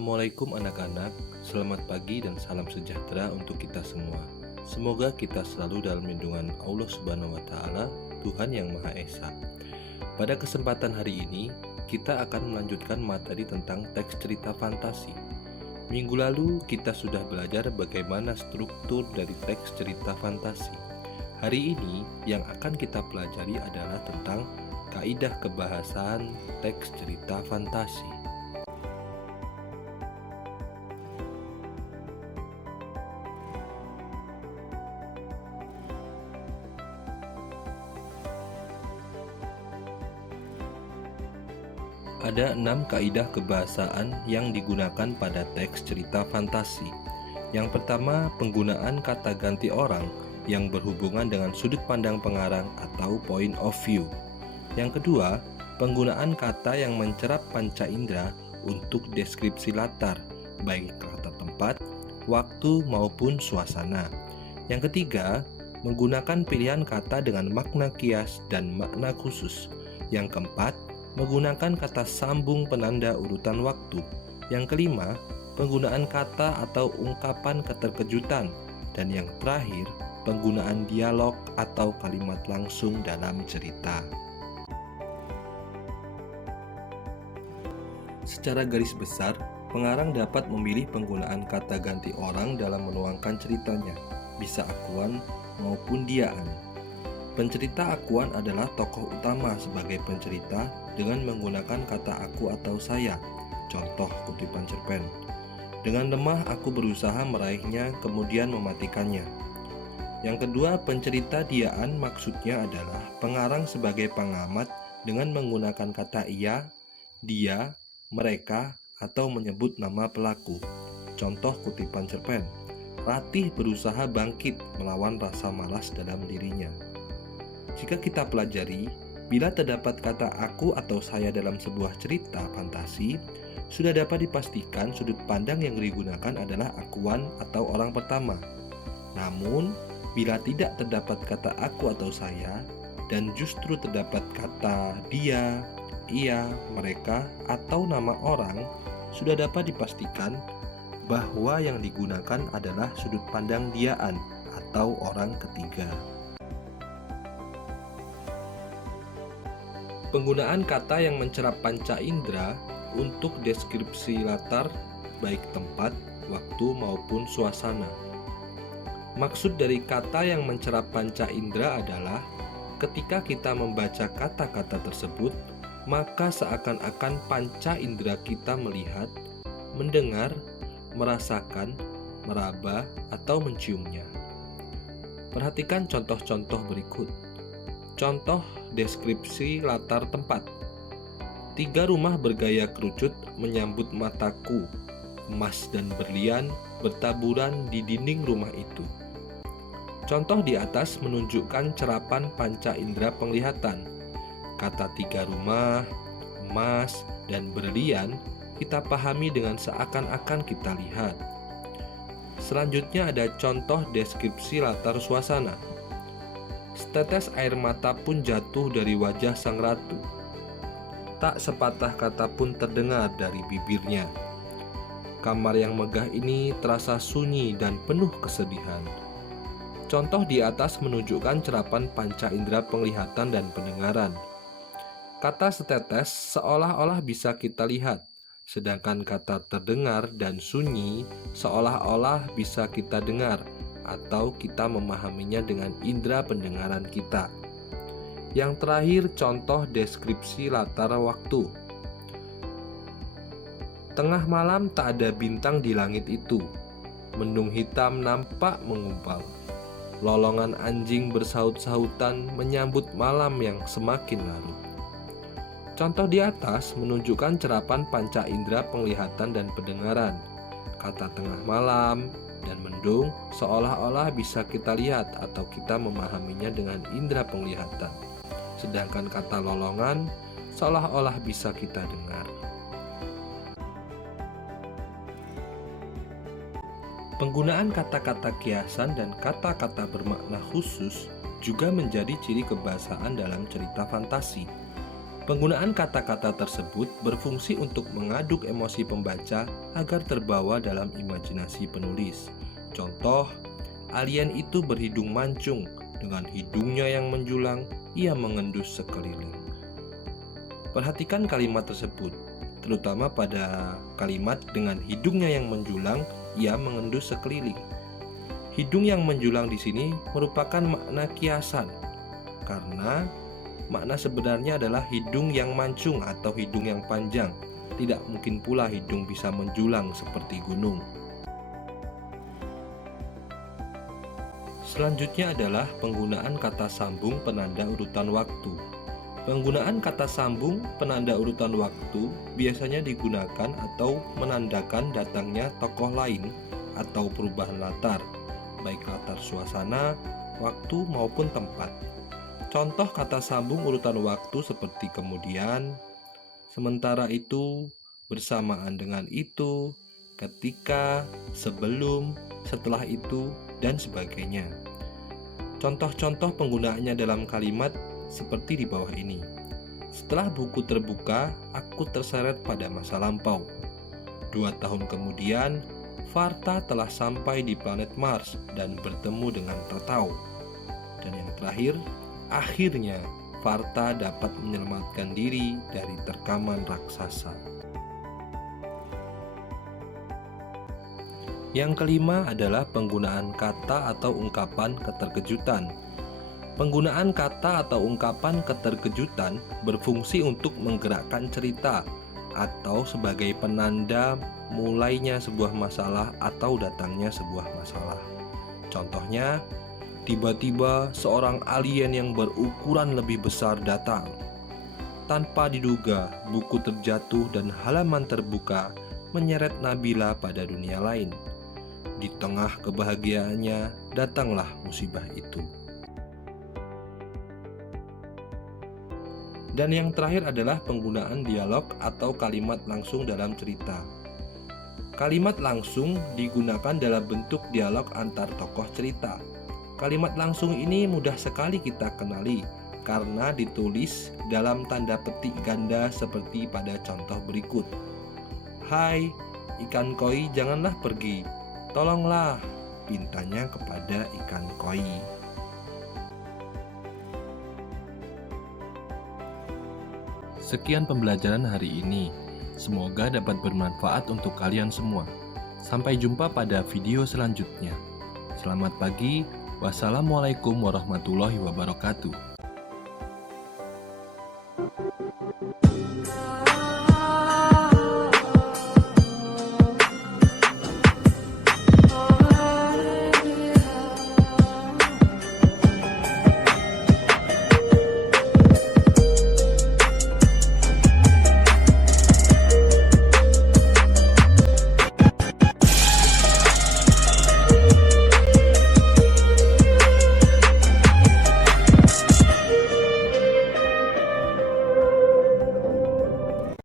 Assalamualaikum anak-anak, selamat pagi dan salam sejahtera untuk kita semua. Semoga kita selalu dalam lindungan Allah Subhanahu wa Ta'ala, Tuhan yang Maha Esa. Pada kesempatan hari ini, kita akan melanjutkan materi tentang teks cerita fantasi. Minggu lalu, kita sudah belajar bagaimana struktur dari teks cerita fantasi. Hari ini, yang akan kita pelajari adalah tentang kaidah kebahasaan teks cerita fantasi. Ada 6 kaidah kebahasaan yang digunakan pada teks cerita fantasi. Yang pertama, penggunaan kata ganti orang yang berhubungan dengan sudut pandang pengarang atau point of view. Yang kedua, penggunaan kata yang mencerap panca indera untuk deskripsi latar, baik kata tempat, waktu maupun suasana. Yang ketiga, menggunakan pilihan kata dengan makna kias dan makna khusus. Yang keempat, menggunakan kata sambung penanda urutan waktu. Yang kelima, penggunaan kata atau ungkapan keterkejutan. Dan yang terakhir, penggunaan dialog atau kalimat langsung dalam cerita. Secara garis besar, pengarang dapat memilih penggunaan kata ganti orang dalam menuangkan ceritanya, bisa akuan maupun diaan. Pencerita akuan adalah tokoh utama sebagai pencerita dengan menggunakan kata aku atau saya. Contoh kutipan cerpen. Dengan lemah aku berusaha meraihnya kemudian mematikannya. Yang kedua, pencerita diaan maksudnya adalah pengarang sebagai pengamat dengan menggunakan kata ia, dia, mereka, atau menyebut nama pelaku. Contoh kutipan cerpen. Ratih berusaha bangkit melawan rasa malas dalam dirinya. Jika kita pelajari, bila terdapat kata aku atau saya dalam sebuah cerita fantasi, sudah dapat dipastikan sudut pandang yang digunakan adalah akuan atau orang pertama. Namun, bila tidak terdapat kata aku atau saya, dan justru terdapat kata dia, ia, mereka, atau nama orang, sudah dapat dipastikan bahwa yang digunakan adalah sudut pandang diaan atau orang ketiga. Penggunaan kata yang mencerap panca indera untuk deskripsi latar, baik tempat, waktu, maupun suasana. Maksud dari kata yang mencerap panca indera adalah ketika kita membaca kata-kata tersebut, maka seakan-akan panca indera kita melihat, mendengar, merasakan, meraba, atau menciumnya. Perhatikan contoh-contoh berikut. Contoh deskripsi latar tempat. 3 rumah bergaya kerucut menyambut mataku. Emas dan berlian bertaburan di dinding rumah itu. Contoh di atas menunjukkan cerapan panca indera penglihatan. Kata 3 rumah, emas, dan berlian kita pahami dengan seakan-akan kita lihat. Selanjutnya ada contoh deskripsi latar suasana. Setetes air mata pun jatuh dari wajah sang ratu. Tak sepatah kata pun terdengar dari bibirnya. Kamar yang megah ini terasa sunyi dan penuh kesedihan. Contoh di atas menunjukkan cerapan panca indera penglihatan dan pendengaran. Kata setetes seolah-olah bisa kita lihat, sedangkan kata terdengar dan sunyi seolah-olah bisa kita dengar atau kita memahaminya dengan indera pendengaran kita. Yang terakhir, contoh deskripsi latar waktu. Tengah malam tak ada bintang di langit itu. Mendung hitam nampak menggumpal. Lolongan anjing bersaut-sautan menyambut malam yang semakin larut. Contoh di atas menunjukkan cerapan panca indera penglihatan dan pendengaran. Kata tengah malam dan mendung seolah-olah bisa kita lihat atau kita memahaminya dengan indera penglihatan. Sedangkan kata lolongan seolah-olah bisa kita dengar. Penggunaan kata-kata kiasan dan kata-kata bermakna khusus juga menjadi ciri kebahasaan dalam cerita fantasi. Penggunaan kata-kata tersebut berfungsi untuk mengaduk emosi pembaca agar terbawa dalam imajinasi penulis. Contoh, alien itu berhidung mancung, dengan hidungnya yang menjulang, ia mengendus sekeliling. Perhatikan kalimat tersebut, terutama pada kalimat dengan hidungnya yang menjulang, ia mengendus sekeliling. Hidung yang menjulang di sini merupakan makna kiasan, karena makna sebenarnya adalah hidung yang mancung atau hidung yang panjang. Tidak mungkin pula hidung bisa menjulang seperti gunung. Selanjutnya adalah penggunaan kata sambung penanda urutan waktu. Penggunaan kata sambung penanda urutan waktu biasanya digunakan atau menandakan datangnya tokoh lain atau perubahan latar, baik latar suasana, waktu maupun tempat. Contoh kata sambung urutan waktu seperti kemudian, sementara itu, bersamaan dengan itu, ketika, sebelum, setelah itu, dan sebagainya. Contoh-contoh penggunaannya dalam kalimat seperti di bawah ini. Setelah buku terbuka, aku terseret pada masa lampau. 2 tahun kemudian, Varta telah sampai di planet Mars dan bertemu dengan Tatau. Dan yang terakhir, akhirnya Varta dapat menyelamatkan diri dari terkaman raksasa. Yang kelima adalah penggunaan kata atau ungkapan keterkejutan. Penggunaan kata atau ungkapan keterkejutan berfungsi untuk menggerakkan cerita atau sebagai penanda mulainya sebuah masalah atau datangnya sebuah masalah. Contohnya, tiba-tiba seorang alien yang berukuran lebih besar datang. Tanpa diduga, buku terjatuh dan halaman terbuka menyeret Nabila pada dunia lain. Di tengah kebahagiaannya, datanglah musibah itu. Dan yang terakhir adalah penggunaan dialog atau kalimat langsung dalam cerita. Kalimat langsung digunakan dalam bentuk dialog antar tokoh cerita. Kalimat langsung ini mudah sekali kita kenali karena ditulis dalam tanda petik ganda seperti pada contoh berikut. Hai, ikan koi janganlah pergi, tolonglah, pintanya kepada ikan koi. Sekian pembelajaran hari ini. Semoga dapat bermanfaat untuk kalian semua. Sampai jumpa pada video selanjutnya. Selamat pagi. Wassalamualaikum warahmatullahi wabarakatuh.